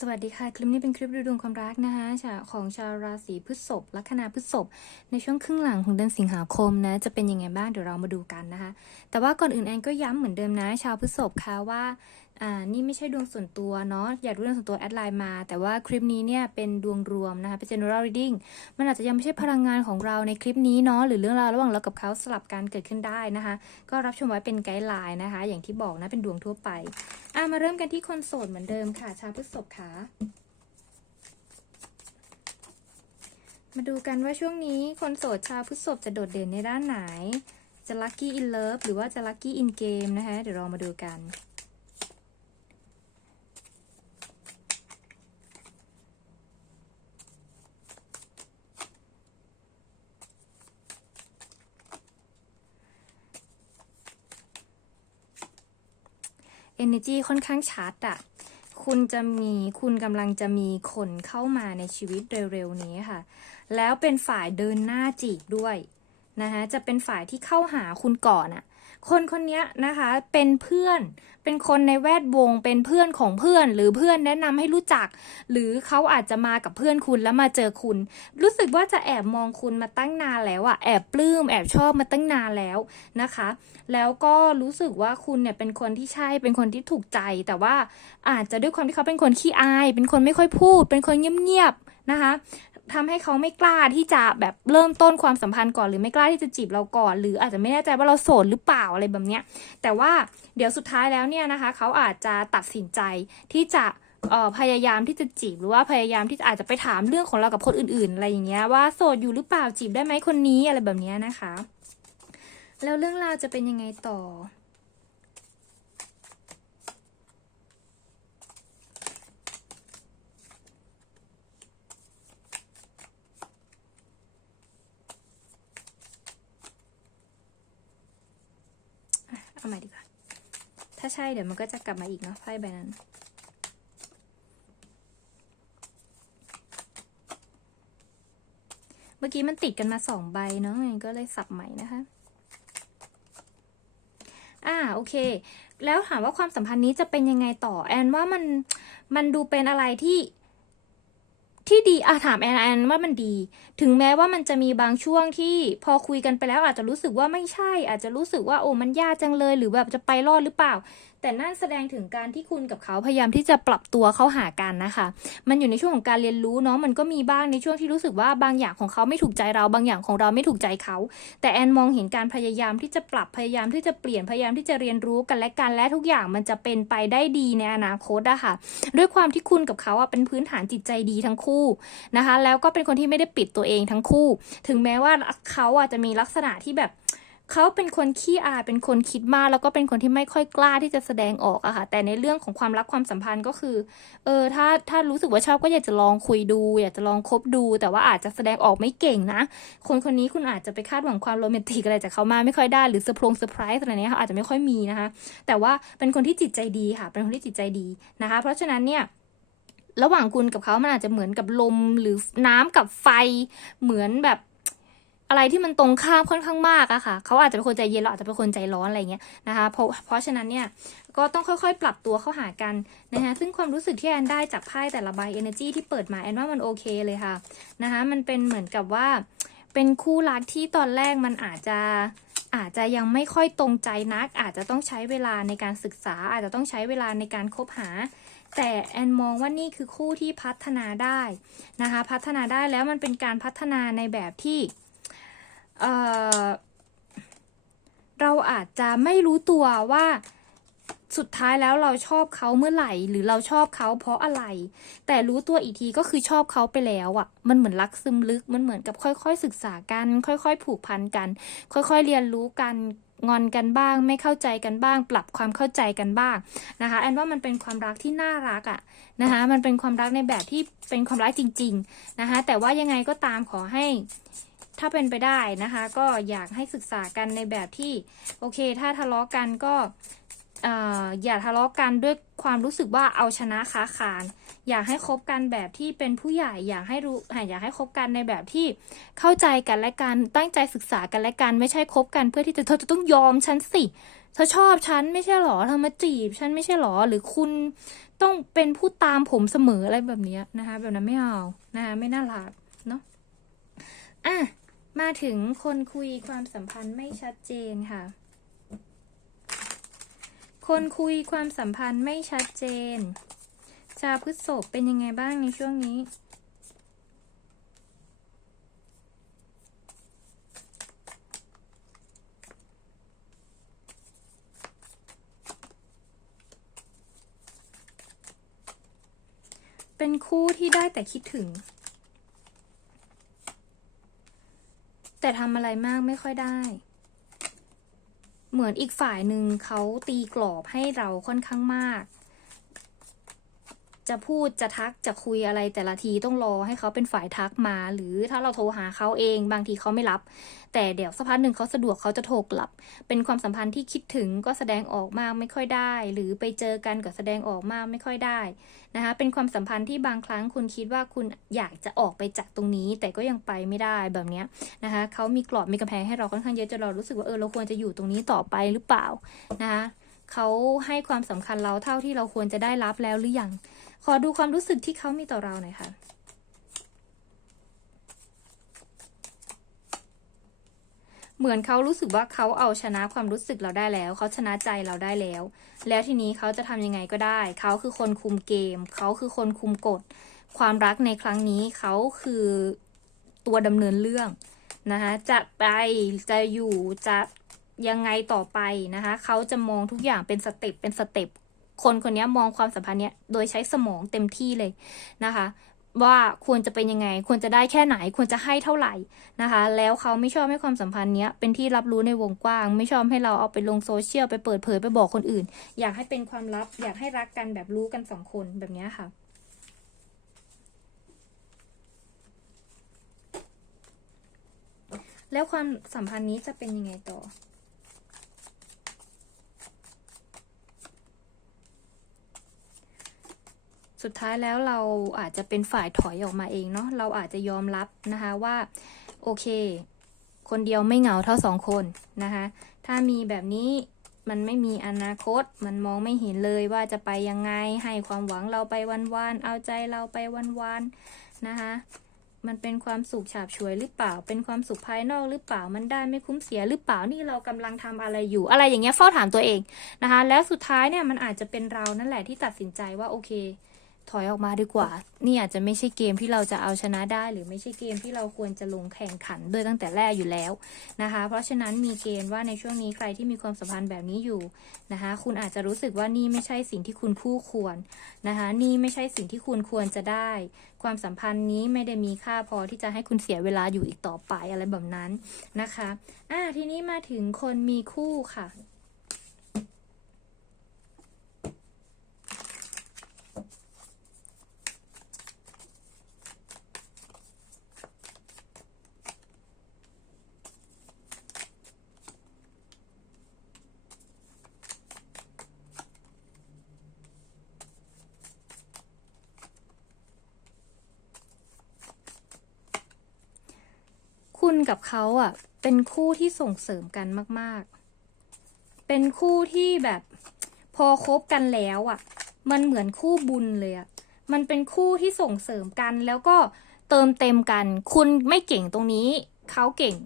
สวัสดีค่ะ คลิปนี้เป็นคลิปดูดวงความรักนะคะจากของชาวราศีพฤษภลัคนาพฤษภในช่วงครึ่งหลังของเดือนสิงหาคมนะจะเป็นยังไงบ้างเดี๋ยวเรามาดูกันนะคะ แต่ว่าก่อนอื่นแอนก็ย้ำเหมือนเดิมนะ ชาวพฤษภคะว่า อ่า นี่ไม่ใช่ดวงส่วนตัวเนาะ อยากรู้ดวงส่วนตัวแอดไลน์มา แต่ว่าคลิปนี้เนี่ยเป็นดวงรวมนะคะเป็น general reading มันอาจจะยังไม่ใช่พลังงานของเราในคลิปนี้เนาะ หรือเรื่องราวระหว่างเรากับเขาสลับกันเกิดขึ้นได้นะคะ ก็รับชมไว้เป็นไกด์ไลน์นะคะ อย่างที่บอกนะ เป็นดวงทั่วไป อะมาเริ่มกันที่คนโสดเหมือนเดิมค่ะ ชาวพฤษภคะมาดูกันว่าช่วงนี้คนโสดชาวพฤษภจะโดดเด่นในด้านไหน จะ lucky in love หรือว่าจะ lucky in game นะคะ เดี๋ยวเรามาดูกัน energy ค่อนข้างชัดอะคุณจะมีคุณกำลังจะมีคนเข้ามาในชีวิตเร็วๆนี้ค่ะ แล้วเป็นฝ่ายเดินหน้าจีบด้วยนะคะจะเป็นฝ่ายที่เข้าหาคุณก่อนอะ คนคนนี้นะคะเป็นเพื่อนเป็นคนในแวดวง เป็นเพื่อนของเพื่อน หรือเพื่อนแนะนำให้รู้จัก หรือเขาอาจจะมากับเพื่อนคุณแล้วมาเจอคุณ รู้สึกว่าจะแอบมองคุณมาตั้งนานแล้วอะแอบปลื้มแอบชอบมาตั้งนานแล้วนะคะ แล้วก็รู้สึกว่าคุณเนี่ยเป็นคนที่ใช่เป็นคนที่ถูกใจ แต่ว่าอาจจะด้วยความที่เขาเป็นคนขี้อาย เป็นคนไม่ค่อยพูด เป็นคนเงียบๆนะคะ ทำให้เขาไม่กล้าที่จะแบบเริ่มต้นความสัมพันธ์ก่อนหรือไม่กล้าที่จะจีบเราก่อน หรืออาจจะไม่แน่ใจว่าเราโสดหรือเปล่าอะไรแบบเนี้ย แต่ว่าเดี๋ยวสุดท้ายแล้วเนี่ยนะคะ เขาอาจจะตัดสินใจที่จะพยายามที่จะจีบหรือว่าพยายามที่อาจจะไปถามเรื่องของเรากับคนอื่นๆ อะไรอย่างเงี้ยว่าโสดอยู่หรือเปล่าจีบได้ไหมคนนี้อะไรแบบเนี้ยนะคะ แล้วเรื่องราวจะเป็นยังไงต่อ เอาใหม่ดีกว่า ถ้าใช่เดี๋ยวมันก็จะกลับมาอีกเนาะไพ่ใบนั้น เมื่อกี้มันติดกันมาสองใบเนาะงั้นก็เลยสับใหม่นะคะอ่าโอเค แล้วถามว่าความสัมพันธ์นี้จะเป็นยังไงต่อแอนว่ามันมันดูเป็นอะไรที่ ที่ดีอะถามแอนแอนว่ามันดี ถึงแม้ว่ามันจะมีบางช่วงที่พอคุยกันไปแล้วอาจจะรู้สึกว่าไม่ใช่ อาจจะรู้สึกว่าโอ้มันยากจังเลย หรือแบบจะไปรอดหรือเปล่า แต่นั่นแสดงถึงการที่คุณกับเขาพยายามที่จะปรับตัวเข้าหากันนะคะ มันอยู่ในช่วงของการเรียนรู้เนาะมันก็มีบ้างในช่วงที่รู้สึกว่าบางอย่างของเขาไม่ถูกใจเราบางอย่างของเราไม่ถูกใจเขา แต่แอนมองเห็นการพยายามที่จะปรับพยายามที่จะเปลี่ยนพยายามที่จะเรียนรู้กันและกันและทุกอย่างมันจะเป็นไปได้ดีในอนาคตอะค่ะ ด้วยความที่คุณกับเขาอะเป็นพื้นฐานจิตใจดีทั้งคู่นะคะ แล้วก็เป็นคนที่ไม่ได้ปิดตัวเองทั้งคู่ ถึงแม้ว่าเขาอะจะมีลักษณะที่แบบ เขาเป็นคนขี้อายเป็นคนคิดมากแล้วก็เป็นคนที่ไม่ค่อยกล้าที่จะแสดงออกอะค่ะ แต่ในเรื่องของความรักความสัมพันธ์ก็คือ เออ ถ้าถ้ารู้สึกว่าชอบก็อยากจะลองคุยดู อยากจะลองคบดู แต่ว่าอาจจะแสดงออกไม่เก่งนะ คนคนนี้คุณอาจจะไปคาดหวังความโรแมนติกอะไรจากเขามาไม่ค่อยได้หรือเซอร์พรงเซอร์ไพรส์อะไรเนี้ยค่ะอาจจะไม่ค่อยมีนะคะ แต่ว่าเป็นคนที่จิตใจดีค่ะ เป็นคนที่จิตใจดีนะคะ เพราะฉะนั้นเนี่ยระหว่างคุณกับเขามันอาจจะเหมือนกับลมหรือน้ำกับไฟเหมือนแบบ อะไรที่มันตรงข้ามค่อนข้างมากอะค่ะเขาอาจจะเป็นคนใจเย็นเราอาจจะเป็นคนใจร้อนอะไรเงี้ยนะคะเพราะเพราะฉะนั้นเนี่ยก็ต้องค่อยๆ ปรับตัวเข้าหากันนะคะซึ่งความรู้สึกที่แอนได้จากไพ่แต่ละใบ energy ที่เปิดมาแอนว่ามันโอเคเลยค่ะนะคะมันเป็นเหมือนกับว่าเป็นคู่รักที่ตอนแรกมันอาจจะอาจจะยังไม่ค่อยตรงใจนัก อาจจะต้องใช้เวลาในการศึกษา อาจจะต้องใช้เวลาในการคบหา แต่แอนมองว่านี่คือคู่ที่พัฒนาได้นะคะ พัฒนาได้แล้วมันเป็นการพัฒนาในแบบที่ เออเราอาจจะไม่รู้ตัวว่าสุดท้ายแล้วเราชอบเขาเมื่อไหร่ หรือเราชอบเขาเพราะอะไร แต่รู้ตัวอีกทีก็คือชอบเขาไปแล้วอะ่ะ มันเหมือนรักซึมลึกมันเหมือนกับค่อยๆศึกษากัน ค่อยๆ ผูกพันกัน ค่อยๆเรียนรู้กันงอนกันบ้าง ไม่เข้าใจกันบ้าง ปรับความเข้าใจกันบ้างนะคะแอนว่ามันเป็นความรักที่น่ารักอะ่ะนะคะมันเป็นความรักในแบบที่เป็นความรักจริง ๆนะคะแต่ว่ายังไงก็ตามขอให้ ถ้าเป็นไปได้นะคะ ก็อยากให้ศึกษากันในแบบที่โอเค ถ้าทะเลาะกันก็อย่าทะเลาะกันด้วยความรู้สึกว่าเอาชนะค้าขาน อยากให้คบกันแบบที่เป็นผู้ใหญ่อยากให้รู้อยากให้คบกันในแบบที่เข้าใจกันและกันตั้งใจศึกษากันและกันไม่ใช่คบกันเพื่อที่จะเธอจะต้องยอมฉันสิเธอชอบฉันไม่ใช่หรอเธอมาจีบฉันไม่ใช่หรอหรือคุณต้องเป็นผู้ตามผมเสมออะไรแบบนี้นะคะ แบบนั้นไม่เอานะคะไม่น่ารักเนาะอะ มาถึงคนคุยความสัมพันธ์ไม่ชัดเจนค่ะ คนคุยความสัมพันธ์ไม่ชัดเจน ชาวพฤษภเป็นยังไงบ้างในช่วงนี้เป็นคู่ที่ได้แต่คิดถึง แต่ทำอะไรมากไม่ค่อยได้ เหมือนอีกฝ่ายหนึ่งเขาตีกรอบให้เราค่อนข้างมาก จะพูดจะทักจะคุยอะไรแต่ละทีต้องรอให้เขาเป็นฝ่ายทักมา หรือถ้าเราโทรหาเขาเอง บางทีเขาไม่รับ แต่เดี๋ยวสักพักหนึ่งเขาสะดวกเขาจะโทรกลับ เป็นความสัมพันธ์ที่คิดถึงก็แสดงออกมากไม่ค่อยได้ หรือไปเจอกันก็แสดงออกมากไม่ค่อยได้นะคะเป็นความสัมพันธ์ที่บางครั้งคุณคิดว่าคุณอยากจะออกไปจากตรงนี้ แต่ก็ยังไปไม่ได้แบบเนี้ยนะคะเขามีกรอบมีกำแพงให้เราค่อนข้างเยอะจนเรารู้สึกว่าเออเราควรจะอยู่ตรงนี้ต่อไปหรือเปล่านะคะเขาให้ความสำคัญเราเท่าที่เราควรจะได้รับแล้วหรือยัง ขอดูความรู้สึกที่เขามีต่อเราหน่อยค่ะเหมือนเขารู้สึกว่าเขาเอาชนะความรู้สึกเราได้แล้ว เขาชนะใจเราได้แล้ว แล้วทีนี้เขาจะทำยังไงก็ได้ เขาคือคนคุมเกม เขาคือคนคุมกฎ ความรักในครั้งนี้เขาคือตัวดำเนินเรื่องนะคะ จะไปจะอยู่จะยังไงต่อไปนะคะ เขาจะมองทุกอย่างเป็นสเต็ปเป็นสเต็ป คนคนนี้มองความสัมพันธ์เนี้ยโดยใช้สมองเต็มที่เลยนะคะ ว่าควรจะเป็นยังไง ควรจะได้แค่ไหน ควรจะให้เท่าไหร่นะคะ แล้วเขาไม่ชอบให้ความสัมพันธ์เนี้ยเป็นที่รับรู้ในวงกว้าง ไม่ชอบให้เราเอาไปลงโซเชียลไปเปิดเผยไปบอกคนอื่น อยากให้เป็นความลับ อยากให้รักกันแบบรู้กันสองคนแบบนี้ค่ะแล้วความสัมพันธ์นี้จะเป็นยังไงต่อ สุดท้ายแล้วเราอาจจะเป็นฝ่ายถอยออกมาเองเนาะเราอาจจะยอมรับนะคะว่าโอเค คนเดียวไม่เหงาเท่าสองคนนะคะถ้ามีแบบนี้มันไม่มีอนาคต มันมองไม่เห็นเลยว่าจะไปยังไง ให้ความหวังเราไปวันๆ เอาใจเราไปวันๆ นะคะ มันเป็นความสุขฉาบฉวยหรือเปล่า เป็นความสุขภายนอกหรือเปล่า มันได้ไม่คุ้มเสียหรือเปล่า นี่เรากำลังทำอะไรอยู่ อะไรอย่างเงี้ยเฝ้าถามตัวเองนะคะ แล้วสุดท้ายเนี่ยมันอาจจะเป็นเรานั่นแหละที่ตัดสินใจว่าโอเค ถอยออกมาดีกว่า นี่อาจจะไม่ใช่เกมที่เราจะเอาชนะได้ หรือไม่ใช่เกมที่เราควรจะลงแข่งขันโดยตั้งแต่แรกอยู่แล้วนะคะ เพราะฉะนั้นมีเกณฑ์ว่าในช่วงนี้ใครที่มีความสัมพันธ์แบบนี้อยู่นะคะ คุณอาจจะรู้สึกว่านี่ไม่ใช่สิ่งที่คุณคู่ควรนะคะ นี่ไม่ใช่สิ่งที่คุณควรจะได้ ความสัมพันธ์นี้ไม่ได้มีค่าพอที่จะให้คุณเสียเวลาอยู่อีกต่อไปอะไรแบบนั้นนะคะ อ่าทีนี้มาถึงคนมีคู่ค่ะ คุณกับเขาอะ เป็นคู่ที่ส่งเสริมกันมาก ๆ เป็นคู่ที่แบบพอคบกันแล้วอะ มันเหมือนคู่บุญเลยอะ มันเป็นคู่ที่ส่งเสริมกันแล้วก็เติมเต็มกัน คุณไม่เก่งตรงนี้ เขาเก่ง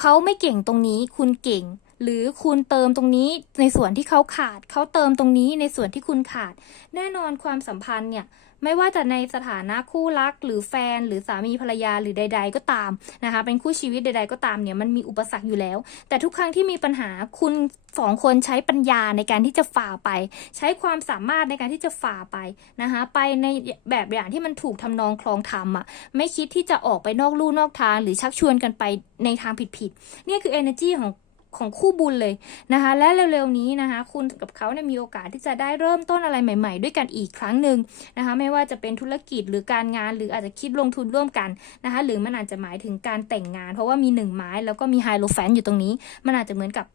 เขาไม่เก่งตรงนี้ คุณเก่ง หรือคุณเติมตรงนี้ในส่วนที่เขาขาด เขาเติมตรงนี้ในส่วนที่คุณขาด แน่นอนความสัมพันธ์เนี่ยไม่ว่าจะในสถานะคู่รัก หรือแฟน หรือสามีภรรยาหรือใด ๆ ก็ตามนะคะ เป็นคู่ชีวิตใด ๆ ก็ตามเนี่ยมันมีอุปสรรคอยู่แล้ว แต่ทุกครั้งที่มีปัญหาคุณสองคนใช้ปัญญาในการที่จะฝ่าไป ใช้ความสามารถในการที่จะฝ่าไปนะคะไปในแบบอย่างที่มันถูกทำนองคลองธรรมอะไม่คิดที่จะออกไปนอกลู่นอกทางหรือชักชวนกันไปในทางผิดๆนี่คือ energy ของ ของคู่บุญเลยนะคะ และเร็วๆนี้นะคะ คุณกับเขาเนี่ยมีโอกาสที่จะได้เริ่มต้นอะไรใหม่ ๆ ด้วยกันอีกครั้งหนึ่งนะคะ ไม่ว่าจะเป็นธุรกิจหรือการงานหรืออาจจะคิดลงทุนร่วมกันนะคะ หรือมันอาจจะหมายถึงการแต่งงาน เพราะว่ามีหนึ่งไม้แล้วก็มีไฮโลแฟนอยู่ตรงนี้ มันอาจจะเหมือนกับ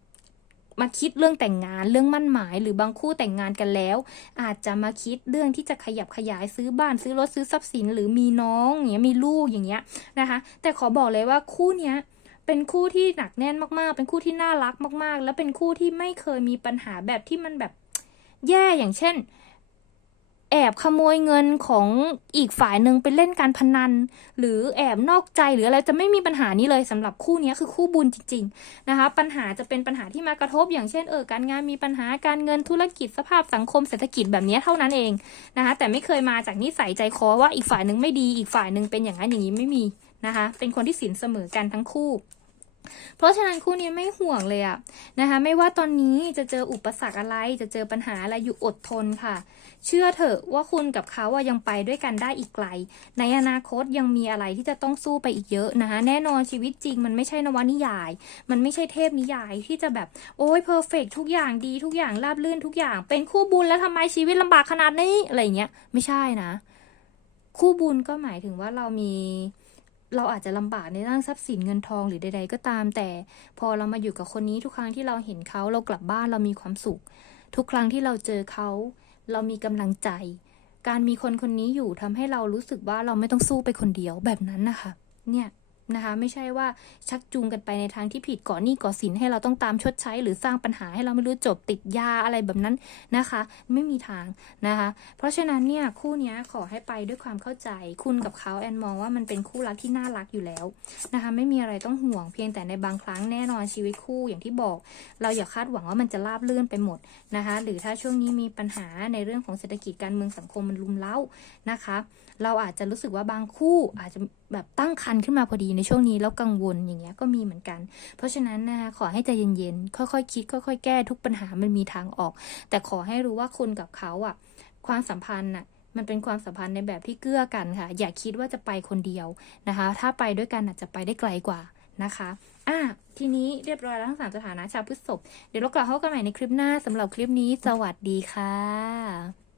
มาคิดเรื่องแต่งงานเรื่องมั่นหมายหรือบางคู่แต่งงานกันแล้ว อาจจะมาคิดเรื่องที่จะขยับขยายซื้อบ้านซื้อรถซื้อทรัพย์สิน หรือมีน้องอย่างเงี้ยมีลูกอย่างเงี้ยนะคะ แต่ขอบอกเลยว่าคู่เนี้ย เป็นคู่ที่หนักแน่นมากๆ เป็นคู่ที่น่ารักมาก ๆ แล้วเป็นคู่ที่ไม่เคยมีปัญหาแบบที่มันแบบแย่อย่างเช่น แอบขโมยเงินของอีกฝ่ายหนึ่งไปเล่นการพนัน หรือแอบนอกใจหรืออะไรจะไม่มีปัญหานี้เลยสำหรับคู่นี้คือคู่บุญจริง ๆนะคะ ปัญหาจะเป็นปัญหาที่มากระทบ อย่างเช่นเออการงานมีปัญหาการเงินธุรกิจสภาพสังคมเศรษฐกิจแบบนี้เท่านั้นเองนะคะแต่ไม่เคยมาจากนิสัยใจคอว่าอีกฝ่ายหนึ่งไม่ดีอีกฝ่ายหนึ่งเป็นอย่างนั้นอย่างนี้ไม่มีนะคะเป็นคนที่สินเสมอกันทั้งคู่ เพราะฉะนั้นคู่นี้ไม่ห่วงเลยอะนะคะ ไม่ว่าตอนนี้จะเจออุปสรรคอะไร จะเจอปัญหาอะไรอยู่อดทนค่ะ เชื่อเถอะว่าคุณกับเขาอะยังไปด้วยกันได้อีกไกล ในอนาคตยังมีอะไรที่จะต้องสู้ไปอีกเยอะนะคะ แน่นอนชีวิตจริงมันไม่ใช่นวนิยาย มันไม่ใช่เทพนิยายที่จะแบบโอ้ยเพอร์เฟกทุกอย่างดีทุกอย่างราบรื่นทุกอย่าง เป็นคู่บุญแล้วทำไมชีวิตลำบากขนาดนี้อะไรเงี้ยไม่ใช่นะ คู่บุญก็หมายถึงว่าเรามี เราอาจจะลำบากในด้านทรัพย์สินเงินทองหรือใด ๆ ก็ตาม แต่พอเรามาอยู่กับคนนี้ทุกครั้งที่เราเห็นเขาเรากลับบ้านเรามีความสุข ทุกครั้งที่เราเจอเขา เรามีกำลังใจ การมีคนคนนี้อยู่ทำให้เรารู้สึกว่าเราไม่ต้องสู้ไปคนเดียวแบบนั้นนะคะ เนี่ย นะคะ ไม่ใช่ว่าชักจูงกันไปในทางที่ผิดก่อนหนี้ก่อสินให้เราต้องตามชดใช้ หรือสร้างปัญหาให้เราไม่รู้จบติดยาอะไรแบบนั้นนะคะ ไม่มีทางนะคะ เพราะฉะนั้นเนี่ยคู่เนี้ยขอให้ไปด้วยความเข้าใจ คุณกับเขาแอนมองว่ามันเป็นคู่รักที่น่ารักอยู่แล้วนะคะ ไม่มีอะไรต้องห่วงเพียงแต่ในบางครั้งแน่นอนชีวิตคู่อย่างที่บอก เราอย่าคาดหวังว่ามันจะราบรื่นไปหมดนะคะ หรือถ้าช่วงนี้มีปัญหาในเรื่องของเศรษฐกิจการเมืองสังคมมันลุมเล้านะคะ เราอาจจะรู้สึกว่าบางคู่อาจจะ แบบตั้งครรภ์ขึ้นมาพอดีในช่วงนี้แล้วกังวลอย่างเงี้ยก็มีเหมือนกัน เพราะฉะนั้นนะคะขอให้ใจเย็นๆ ค่อยๆคิด ค่อยๆ แก้ทุกปัญหามันมีทางออก แต่ขอให้รู้ว่าคุณกับเขาอะ ความสัมพันธ์น่ะมันเป็นความสัมพันธ์ในแบบที่เกื้อกันค่ะ อย่าคิดว่าจะไปคนเดียวนะคะ ถ้าไปด้วยกันอาจจะไปได้ไกลกว่านะคะอะทีนี้เรียบร้อยแล้วทั้งสามสถานะชาวพฤษภเดี๋ยวเรากลับเข้ากันใหม่ในคลิปหน้าสำหรับคลิปนี้ สวัสดีค่ะ